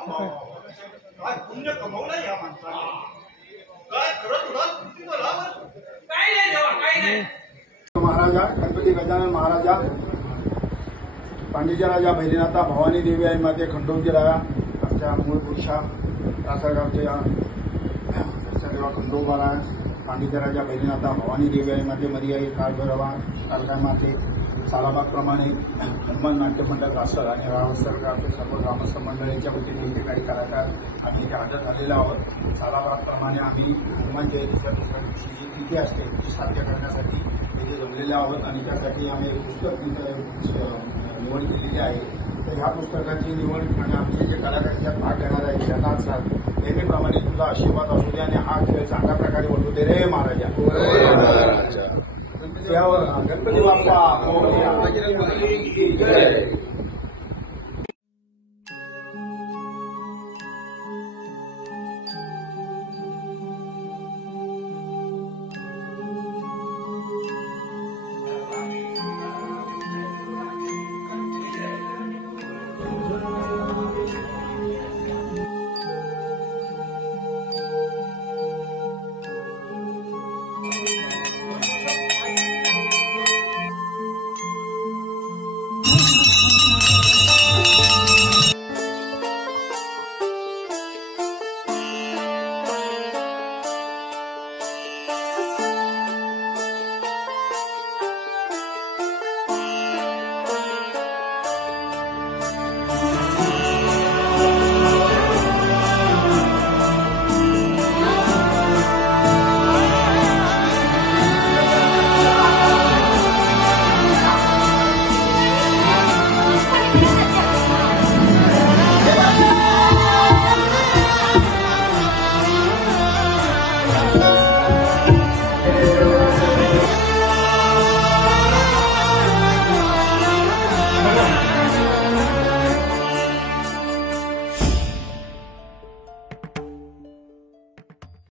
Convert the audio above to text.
काय पुण्य कमवलं या माणसाने. काय खरंच उडाल कृती बरोबर काय नाही देवा काय नाही. महाराजा गणपती गजानन महाराजा पांडिच्या राजा भैरीनाथा भवानी देवी आई माते खंडोजी राया आमच्या मूळ पुरुषा तासगावच्या देवा खंडोबाला पांडिच्या राजा भैरीनाथा भवानी देवी आई माते मरियाई काळभैरवा कालकाय माते सालाबागप्रमाणे हनुमान नाट्य मंडळ रासर आणि रावसरकारचे सर्व ग्रामस्थ मंडळींच्या वतीने इथे काही कलाकार आम्ही इथे हजर झालेले आहोत. सालाबागप्रमाणे आम्ही हनुमान जयंतीच्या दुसऱ्या दिवशी जी तिथी असते ती साध्य करण्यासाठी इथे जमलेले आहोत आणि त्यासाठी आम्ही एक पुस्तक निवड केलेली आहे. तर ह्या पुस्तकाची निवड आणि आमचे जे कलाकार ज्यात भाग घेणार आहेत त्यांना नेहमीप्रमाणे तुझा आशीर्वाद असू दे आणि हा खेळ चांगल्या प्रकारे ओढू दे रे महाराजा. गणपती बाप्पा